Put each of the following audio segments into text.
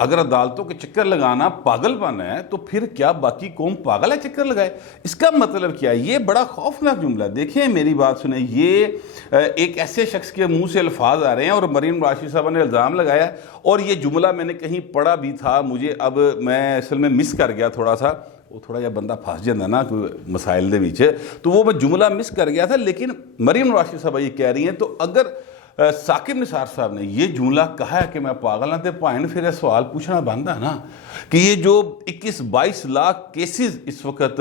اگر عدالتوں کے چکر لگانا پاگل پن ہے تو پھر کیا باقی قوم پاگل ہے چکر لگائے؟ اس کا مطلب کیا ہے؟ یہ بڑا خوفناک جملہ. دیکھیں میری بات سنیں، یہ ایک ایسے شخص کے منہ سے الفاظ آ رہے ہیں اور مریم راشد صاحبہ نے الزام لگایا، اور یہ جملہ میں نے کہیں پڑھا بھی تھا، مجھے اب میں اصل میں مس کر گیا تھوڑا سا، وہ تھوڑا جہا بندہ پھنس جاتا نا مسائل دے وچ، تو وہ میں جملہ مس کر گیا تھا. لیکن مریم راشد صاحبہ یہ کہہ رہی ہیں، تو اگر ثاقب نثار صاحب نے یہ جملہ کہا ہے کہ میں پاگل ہوں، تو پائن پھر سوال پوچھنا بنتا ہے نا کہ یہ جو 21-22 لاکھ کیسز اس وقت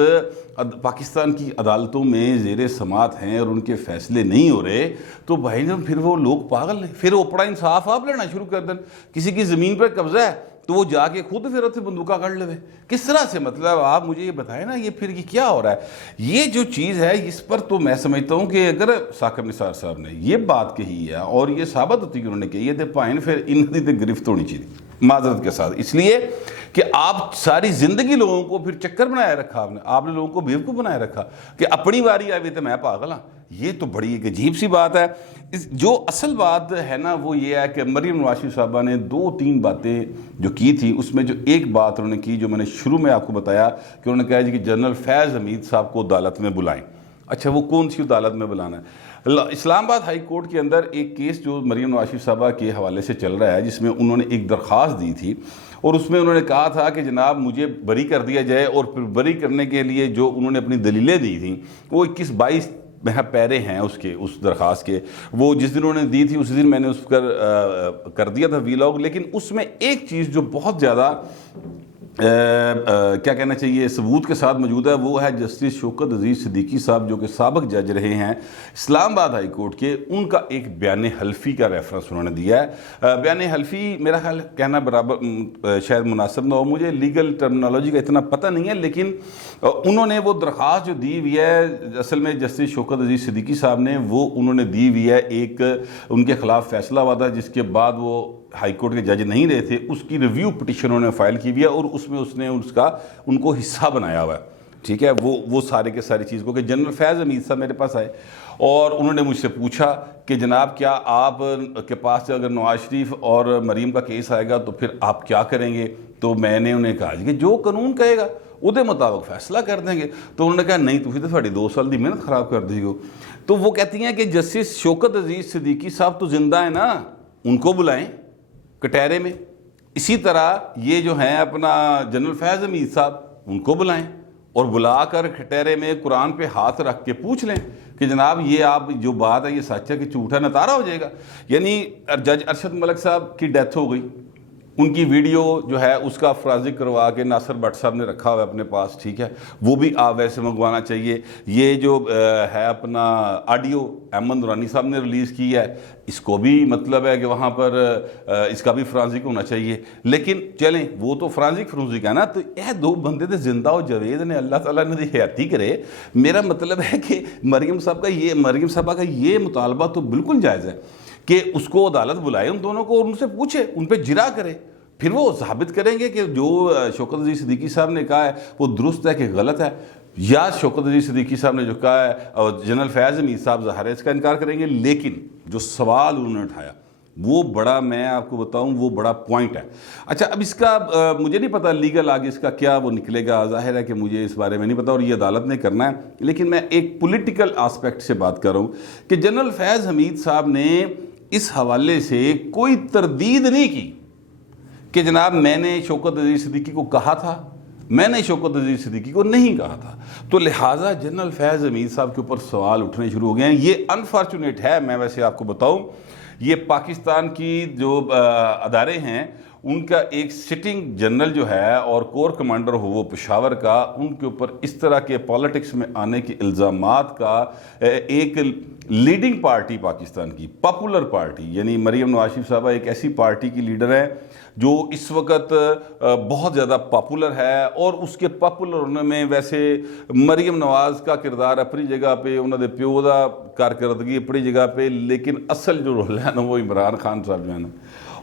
پاکستان کی عدالتوں میں زیر سماعت ہیں اور ان کے فیصلے نہیں ہو رہے، تو بھائی جب پھر وہ لوگ پاگل ہیں، پھر اوپڑا انصاف آپ لینا شروع کر دیں. کسی کی زمین پر قبضہ ہے تو وہ جا کے خود پھر اتنے بندوقہ کر لے. کس طرح سے؟ مطلب آپ مجھے یہ بتائیں نا، یہ پھر یہ کیا ہو رہا ہے؟ یہ جو چیز ہے اس پر تو میں سمجھتا ہوں کہ اگر ثاقب نثار صاحب نے یہ بات کہی ہے اور یہ ثابت ہوتی کہ انہوں نے کہی ہے، تو پائن پھر ان کی تو گرفت ہونی چاہیے معذرت کے ساتھ، اس لیے کہ آپ ساری زندگی لوگوں کو پھر چکر بنائے رکھا، آپ نے لوگوں کو بیوقوف بنائے رکھا کہ اپنی باری آئی تو میں پاگل ہوں. یہ تو بڑی ایک عجیب سی بات ہے. جو اصل بات ہے نا وہ یہ ہے کہ مریم راشد صاحبہ نے 2-3 باتیں جو کی تھی، اس میں جو ایک بات انہوں نے کی جو میں نے شروع میں آپ کو بتایا کہ انہوں نے کہا جی کہ جنرل فیض حمید صاحب کو عدالت میں بلائیں. اچھا وہ کون سی عدالت میں بلانا ہے؟ اسلام آباد ہائی کورٹ کے اندر ایک کیس جو مریم راشد صاحبہ کے حوالے سے چل رہا ہے، جس میں انہوں نے ایک درخواست دی تھی اور اس میں انہوں نے کہا تھا کہ جناب مجھے بری کر دیا جائے، اور پھر بری کرنے کے لیے جو انہوں نے اپنی دلیلیں دی تھیں وہ 21-22 پیرے ہیں اس درخواست کے. وہ جس دن انہوں نے دی تھی اس دن میں نے اس پر کر دیا تھا ویلاگ. لیکن اس میں ایک چیز جو بہت زیادہ کیا کہنا چاہیے ثبوت کے ساتھ موجود ہے، وہ ہے جسٹس شوکت عزیز صدیقی صاحب جو کہ سابق جج رہے ہیں اسلام آباد ہائی کورٹ کے. ان کا ایک بیان حلفی کا ریفرنس انہوں نے دیا ہے. بیان حلفی میرا خیال کہنا برابر شاید مناسب نہ ہو، مجھے لیگل ٹرمنالوجی کا اتنا پتہ نہیں ہے، لیکن انہوں نے وہ درخواست جو دی ہوئی ہے اصل میں جسٹس شوکت عزیز صدیقی صاحب نے، وہ انہوں نے دی ہوئی ہے ایک ان کے خلاف فیصلہ ہوا تھا جس کے بعد وہ ہائی کورٹ کے جج نہیں رہے تھے، اس کی ریویو پٹیشن انہوں نے فائل کی ہوئی ہے اور اس میں اس نے ان کو حصہ بنایا ہوا ہے. ٹھیک ہے، وہ سارے کے ساری چیز کو کہ جنرل فیض حمید صاحب میرے پاس آئے اور انہوں نے مجھ سے پوچھا کہ جناب کیا آپ کے پاس اگر نواز شریف اور مریم کا کیس آئے گا تو پھر آپ کیا کریں گے؟ تو میں نے انہیں کہا کہ جو قانون کہے گا وہ مطابق فیصلہ کر دیں گے. تو انہوں نے کہا نہیں تھی تو ساڑھی 2 سال دی محنت خراب کر دی ہو. تو وہ کہتی ہیں کہ جسٹس شوکت عزیز صدیقی صاحب تو زندہ ہیں نا، ان کو بلائیں کٹہرے میں. اسی طرح یہ جو ہیں اپنا جنرل فیض حمید صاحب، ان کو بلائیں اور بلا کر کٹہرے میں قرآن پہ ہاتھ رکھ کے پوچھ لیں کہ جناب یہ آپ جو بات ہے یہ سچ ہے کہ جھوٹ ہے، نتارہ ہو جائے گا. یعنی جج ارشد ملک صاحب کی ڈیتھ ہو گئی، ان کی ویڈیو جو ہے اس کا فرانزک کروا کے ناصر بٹ صاحب نے رکھا ہوا ہے اپنے پاس. ٹھیک ہے، وہ بھی آپ ویسے منگوانا چاہیے. یہ جو ہے اپنا آڈیو احمد نورانی صاحب نے ریلیز کی ہے، اس کو بھی مطلب ہے کہ وہاں پر اس کا بھی فرانزک ہونا چاہیے. لیکن چلیں وہ تو فرانزک ہے نا، تو یہ 2 بندے تھے زندہ و جاوید نے اللہ تعالیٰ نے حیاتی کرے. میرا مطلب ہے کہ مریم صاحبہ کا یہ مطالبہ تو بالکل جائز ہے کہ اس کو عدالت بلائے ان دونوں کو اور ان سے پوچھے، ان پہ جرا کرے، پھر وہ ثابت کریں گے کہ جو شوکت عزیز صدیقی صاحب نے کہا ہے وہ درست ہے کہ غلط ہے، یا شوکت عزیز صدیقی صاحب نے جو کہا ہے اور جنرل فیض حمید صاحب ظاہر ہے اس کا انکار کریں گے. لیکن جو سوال انہوں نے اٹھایا وہ بڑا، میں آپ کو بتاؤں وہ بڑا پوائنٹ ہے. اچھا اب اس کا مجھے نہیں پتا لیگل آگے اس کا کیا وہ نکلے گا، ظاہر ہے کہ مجھے اس بارے میں نہیں پتا اور یہ عدالت نے کرنا ہے. لیکن میں ایک پولیٹیکل آسپیکٹ سے بات کر رہا ہوں کہ جنرل فیض حمید صاحب نے اس حوالے سے کوئی تردید نہیں کی کہ جناب میں نے شوکت عزیز صدیقی کو کہا تھا، میں نے شوکت عزیز صدیقی کو نہیں کہا تھا. تو لہٰذا جنرل فیض حمید صاحب کے اوپر سوال اٹھنے شروع ہو گئے ہیں. یہ انفارچونیٹ ہے، میں ویسے آپ کو بتاؤں یہ پاکستان کی جو ادارے ہیں ان کا ایک سٹنگ جنرل جو ہے اور کور کمانڈر ہو وہ پشاور کا، ان کے اوپر اس طرح کے پالیٹکس میں آنے کے الزامات کا ایک لیڈنگ پارٹی پاکستان کی پاپولر پارٹی یعنی مریم نواز شریف صاحبہ ایک ایسی پارٹی کی لیڈر ہے جو اس وقت بہت زیادہ پاپولر ہے، اور اس کے پاپولر ہونے میں ویسے مریم نواز کا کردار اپنی جگہ پہ، انہوں نے پیو دا کارکردگی اپنی جگہ پہ، لیکن اصل جو رول ہے نا وہ عمران خان صاحب جو ہے نا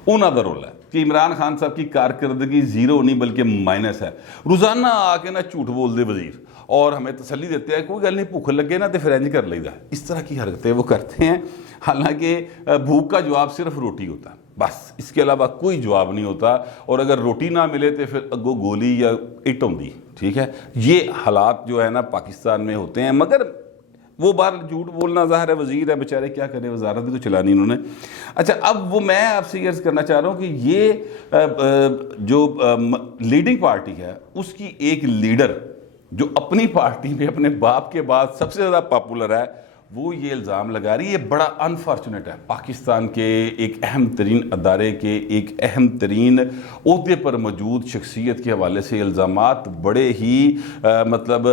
انہوں کا رول ہے کہ عمران خان صاحب کی کارکردگی 0 نہیں بلکہ مائنس ہے. روزانہ آ کے نا جھوٹ بول دے وزیر اور ہمیں تسلی دیتے ہیں کوئی گل نہیں، بھوک لگے نا تو پھر انج کر لیدا. اس طرح کی حرکتیں وہ کرتے ہیں، حالانکہ بھوک کا جواب صرف روٹی ہوتا ہے. بس اس کے علاوہ کوئی جواب نہیں ہوتا، اور اگر روٹی نہ ملے تو پھر اگو گولی یا اٹ ہوندی، ٹھیک ہے۔ یہ حالات جو ہے نا پاکستان میں ہوتے ہیں، مگر وہ بار جھوٹ بولنا ظاہر ہے، وزیر ہے بیچارے، کیا کریں، وزارت بھی تو چلانی انہوں نے۔ اچھا، اب وہ میں آپ سے یہ عرض کرنا چاہ رہا ہوں کہ یہ جو لیڈنگ پارٹی ہے اس کی ایک لیڈر جو اپنی پارٹی میں اپنے باپ کے بعد سب سے زیادہ پاپولر ہے، وہ یہ الزام لگا رہی ہے۔ یہ بڑا انفارچونیٹ ہے، پاکستان کے ایک اہم ترین ادارے کے ایک اہم ترین عہدے پر موجود شخصیت کے حوالے سے الزامات بڑے ہی مطلب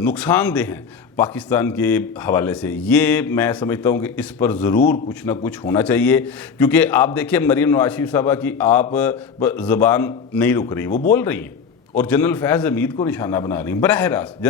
نقصان دہ ہیں پاکستان کے حوالے سے۔ یہ میں سمجھتا ہوں کہ اس پر ضرور کچھ نہ کچھ ہونا چاہیے، کیونکہ آپ دیکھیں مریم نواز شریف صاحبہ کی آپ زبان نہیں رک رہی، وہ بول رہی ہیں، اور جنرل فیض حمید کو نشانہ بنا رہی ہیں براہ راست،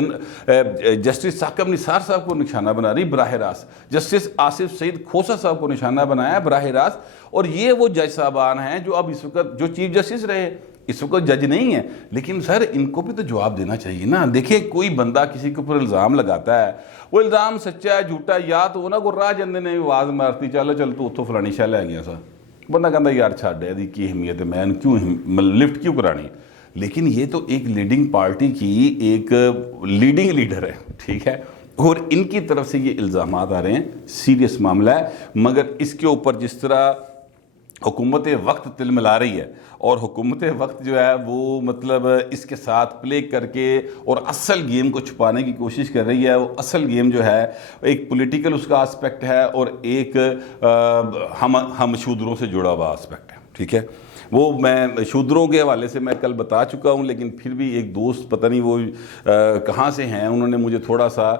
جسٹس ثاقب نثار صاحب کو نشانہ بنا رہی براہ راست، جسٹس آصف سعید کھوسہ صاحب کو نشانہ بنایا براہ راست۔ اور یہ وہ جج صاحبان ہیں جو اب اس وقت جو چیف جسٹس رہے، اس وقت جج نہیں ہیں، لیکن سر ان کو بھی تو جواب دینا چاہیے نا۔ دیکھیں کوئی بندہ کسی کے اوپر الزام لگاتا ہے، وہ الزام سچا ہے جھوٹا، یا تو وہ نا کو راہ جندے نے آواز مارتی چلو چل تو اتوں فلانی شاہ لے گیا سا، بندہ کہتا یار چھڈ ہے کی اہمیت ہے، میں کیوں لفٹ کیوں کرانی۔ لیکن یہ تو ایک لیڈنگ پارٹی کی ایک لیڈنگ لیڈر ہے، ٹھیک ہے، اور ان کی طرف سے یہ الزامات آ رہے ہیں، سیریس معاملہ ہے۔ مگر اس کے اوپر جس طرح حکومت وقت تل ملا رہی ہے، اور حکومت وقت جو ہے وہ مطلب اس کے ساتھ پلے کر کے اور اصل گیم کو چھپانے کی کوشش کر رہی ہے، وہ اصل گیم جو ہے ایک پولیٹیکل اس کا آسپیکٹ ہے، اور ایک ہم شودروں سے جڑا ہوا آسپیکٹ ہے، ٹھیک ہے۔ وہ میں شودروں کے حوالے سے میں کل بتا چکا ہوں، لیکن پھر بھی ایک دوست پتہ نہیں وہ کہاں سے ہیں، انہوں نے مجھے تھوڑا سا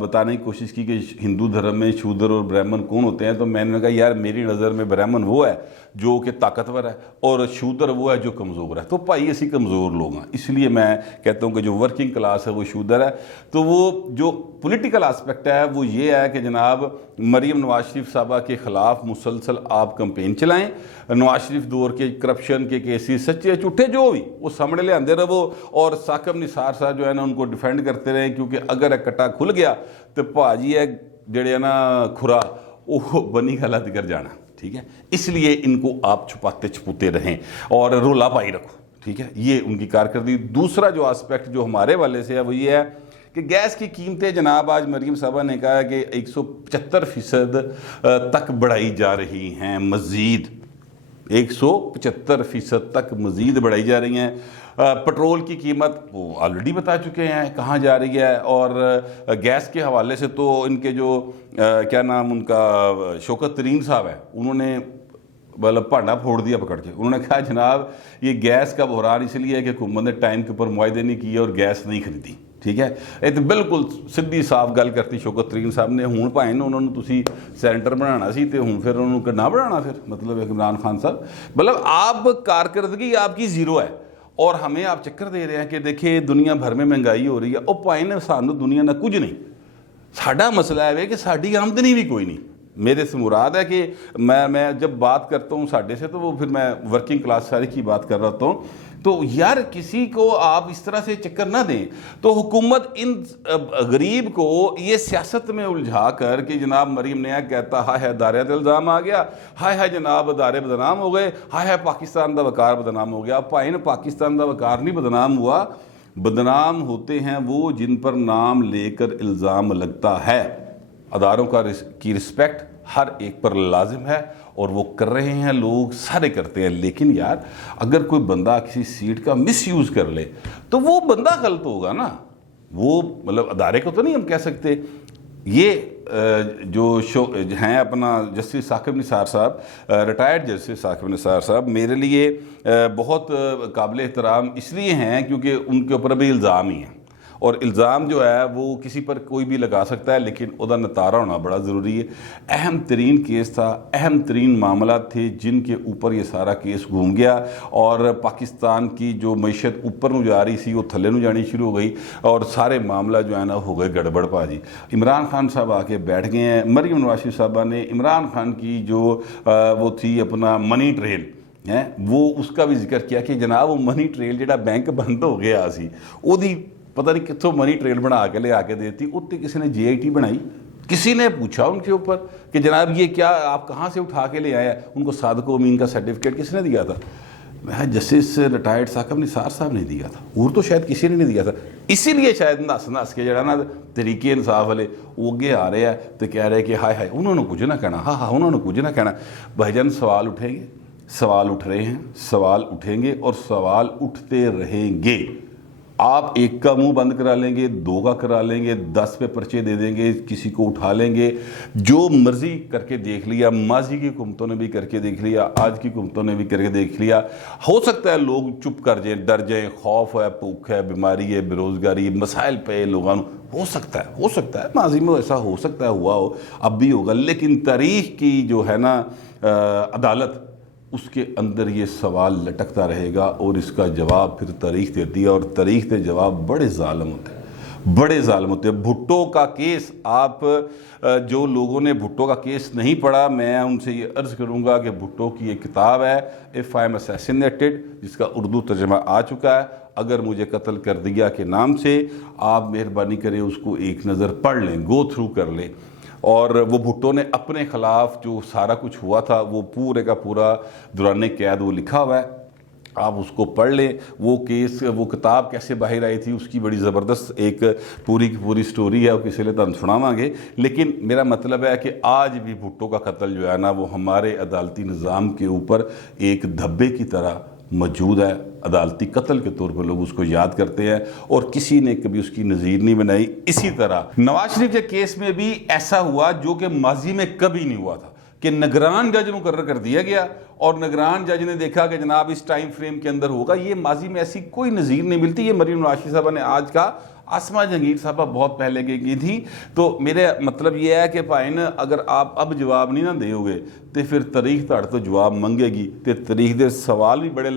بتانے کی کوشش کی کہ ہندو دھرم میں شودر اور برہمن کون ہوتے ہیں، تو میں نے کہا یار میری نظر میں برہمن وہ ہے جو کہ طاقتور ہے، اور شودر وہ ہے جو کمزور ہے، تو بھائی اسی کمزور لوگ ہیں، اس لیے میں کہتا ہوں کہ جو ورکنگ کلاس ہے وہ شودر ہے۔ تو وہ جو پولیٹیکل آسپیکٹ ہے وہ یہ ہے کہ جناب مریم نواز شریف صاحبہ کے خلاف مسلسل آپ کمپین چلائیں، نواز شریف دور کے کرپشن کے کیسز سچے جھوٹے جو بھی وہ سامنے لے آندے رہو، اور ثاقب نثار صاحب جو ہے نا ان کو ڈیفینڈ کرتے رہیں، کیونکہ اگر ایک کٹا کھل گیا تو بھاجی ہے جڑے ہے نا کھرا وہ بنی گلا دگر جانا، ٹھیک ہے۔ اس لیے ان کو آپ چھپاتے چھپوتے رہیں اور رولا پائی رکھو، ٹھیک ہے، یہ ان کی کارکردگی۔ دوسرا جو آسپیکٹ جو ہمارے والے سے ہے وہ یہ ہے کہ گیس کی قیمتیں جناب آج مریم صاحبہ نے کہا کہ 175% تک بڑھائی جا رہی ہیں، مزید 175% تک مزید بڑھائی جا رہی ہیں۔ پٹرول کی قیمت وہ آلریڈی بتا چکے ہیں کہاں جا رہی ہے، اور گیس کے حوالے سے تو ان کے جو کیا نام ان کا شوکت ترین صاحب ہے، انہوں نے مطلب پانڈا پھوڑ دیا پکڑ کے، انہوں نے کہا جناب یہ گیس کا بحران اس لیے ہے کہ حکومت نے ٹائم کے اوپر معاہدے نہیں کیے اور گیس نہیں خریدی، ٹھیک ہے۔ یہ تو بالکل سیدھی صاف گل کرتی شوکت ترین صاحب نے۔ ہوں بھائی انہوں نے تسی سینٹر بنانا سی تے ہوں پھر انہوں نے نہ بنانا، پھر مطلب عمران خان صاحب مطلب آپ کارکردگی آپ کی زیرو ہے، اور ہمیں آپ چکر دے رہے ہیں کہ دیکھیں دنیا بھر میں مہنگائی ہو رہی ہے، اور پائے نے سانو دنیا نہ کچھ نہیں، ساڈا مسئلہ ہے کہ ساڈی آمدنی بھی کوئی نہیں۔ میرے سے مراد ہے کہ میں جب بات کرتا ہوں ساڈے سے تو وہ پھر میں ورکنگ کلاس ساری کی بات کر رہا ہوں، تو یار کسی کو آپ اس طرح سے چکر نہ دیں۔ تو حکومت ان غریب کو یہ سیاست میں الجھا کر کہ جناب مریم نیا کہتا ہائے ادارے تے الزام آ گیا، ہائے جناب ادارے بدنام ہو گئے، ہائے پاکستان دا وقار بدنام ہو گیا۔ بھائی نے پاکستان دا وقار نہیں بدنام ہوا، بدنام ہوتے ہیں وہ جن پر نام لے کر الزام لگتا ہے۔ اداروں کی رسپیکٹ ہر ایک پر لازم ہے، اور وہ کر رہے ہیں، لوگ سارے کرتے ہیں، لیکن یار اگر کوئی بندہ کسی سیٹ کا مس یوز کر لے تو وہ بندہ غلط ہوگا نا، وہ مطلب ادارے کو تو نہیں ہم کہہ سکتے۔ یہ جو ہیں اپنا جسٹس ثاقب نثار صاحب، ریٹائرڈ جسٹس ثاقب نثار صاحب میرے لیے بہت قابل احترام اس لیے ہیں کیونکہ ان کے اوپر ابھی الزام ہی ہیں، اور الزام جو ہے وہ کسی پر کوئی بھی لگا سکتا ہے، لیکن ادا نتارا ہونا بڑا ضروری ہے۔ اہم ترین کیس تھا، اہم ترین معاملات تھے جن کے اوپر یہ سارا کیس گھوم گیا، اور پاکستان کی جو معیشت اوپر نو جا رہی سی وہ تھلے نو جانی شروع ہو گئی، اور سارے معاملہ جو ہے نا ہو گئے گڑبڑ پاجی۔ عمران خان صاحب آ کے بیٹھ گئے ہیں، مریم نواز شریف صاحبہ نے عمران خان کی جو وہ تھی اپنا منی ٹریل ہے وہ اس کا بھی ذکر کیا کہ جناب وہ منی ٹریل جڑا بینک بند ہو گیا سی، وہ دی پتہ نہیں کتوں منی ٹریل بنا کے لے آ کے دیتی، اتنے کسی نے جے آئی ٹی بنائی، کسی نے پوچھا ان کے اوپر کہ جناب یہ کیا آپ کہاں سے اٹھا کے لے آیا؟ ان کو صادق و امین کا سرٹیفکیٹ کس نے دیا تھا؟ میں جسٹس ریٹائرڈ ثاقب نثار صاحب نے دیا تھا، اور تو شاید کسی نے نہیں دیا تھا. اسی لیے شاید نس کے جڑا نا تحریک انصاف والے وہ اگے آ رہے ہیں تو کہہ رہے کہ ہائے ہائے انہوں نے کچھ نہ کہنا. ہاں انہوں نے کچھ نہ کہنا. بھائی جان سوال اٹھیں گے، سوال اٹھ رہے ہیں، سوال اٹھیں گے اور سوال اٹھتے رہیں گے. آپ ایک کا منہ بند کرا لیں گے، 2 کا کرا لیں گے، 10 پہ پرچے دے دیں گے، کسی کو اٹھا لیں گے. جو مرضی کر کے دیکھ لیا، ماضی کی حکومتوں نے بھی کر کے دیکھ لیا، آج کی حکومتوں نے بھی کر کے دیکھ لیا. ہو سکتا ہے لوگ چپ کر جائیں، ڈر جائیں، خوف ہے، بھوک ہے، بیماری ہے، بے روزگاری، مسائل پہ لوگوں ہو سکتا ہے ماضی میں ایسا ہو سکتا ہے، ہوا ہو، اب بھی ہوگا. لیکن تاریخ کی جو ہے نا عدالت، اس کے اندر یہ سوال لٹکتا رہے گا اور اس کا جواب پھر تاریخ دیتی ہے. اور تاریخ کے جواب بڑے ظالم ہوتے ہیں. بھٹو کا کیس، آپ جو لوگوں نے بھٹو کا کیس نہیں پڑھا، میں ان سے یہ عرض کروں گا کہ بھٹو کی ایک کتاب ہے اف آئی ایم اسیسینیٹڈ، جس کا اردو ترجمہ آ چکا ہے، اگر مجھے قتل کر دیا کے نام سے. آپ مہربانی کریں اس کو ایک نظر پڑھ لیں، گو تھرو کر لیں. اور وہ بھٹو نے اپنے خلاف جو سارا کچھ ہوا تھا وہ پورے کا پورا دوران قید وہ لکھا ہوا ہے، آپ اس کو پڑھ لیں. وہ کیس، وہ کتاب کیسے باہر آئی تھی، اس کی بڑی زبردست ایک پوری کی پوری سٹوری ہے، وہ کسی لیے تو ہم سناواں گے. لیکن میرا مطلب ہے کہ آج بھی بھٹو کا قتل جو ہے نا وہ ہمارے عدالتی نظام کے اوپر ایک دھبے کی طرح موجود ہے. عدالتی قتل کے طور پر لوگ اس کو یاد کرتے ہیں اور کسی نے کبھی اس کی نظیر نہیں بنائی. اسی طرح نواز شریف کے کیس میں بھی ایسا ہوا جو کہ ماضی میں کبھی نہیں ہوا تھا، کہ نگران جج مقرر کر دیا گیا اور نگران جج نے دیکھا کہ جناب اس ٹائم فریم کے اندر ہوگا. یہ ماضی میں ایسی کوئی نظیر نہیں ملتی. یہ مریم نواز صاحبہ نے آج کا، آسمہ جہانگیر صاحبہ بہت پہلے کی تھی. تو میرے مطلب یہ ہے کہ بھائین اگر آپ اب جواب نہیں نہ دے گے تو پھر تاریخ تاڑ تو جواب منگے گی. تو تاریخ دے سوال بھی بڑے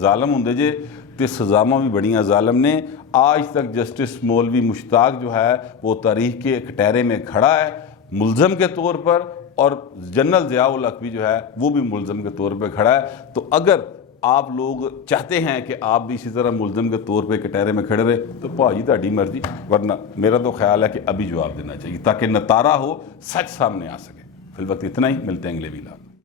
ظالم ہوں جے تے سزاواں بھی بڑیاں ظالم نے. آج تک جسٹس مولوی مشتاق جو ہے وہ تاریخ کے کٹہرے میں کھڑا ہے ملزم کے طور پر، اور جنرل ضیاء الحق بھی جو ہے وہ بھی ملزم کے طور پہ کھڑا ہے. تو اگر آپ لوگ چاہتے ہیں کہ آپ بھی اسی طرح ملزم کے طور پہ کٹہرے میں کھڑے رہے تو بھاجی تہاڈی مرضی، ورنہ میرا تو خیال ہے کہ ابھی جواب دینا چاہیے تاکہ نتارا ہو، سچ سامنے آ سکے. فی الوقت اتنا ہی، ملتے ہیں اگلے ویلاگ.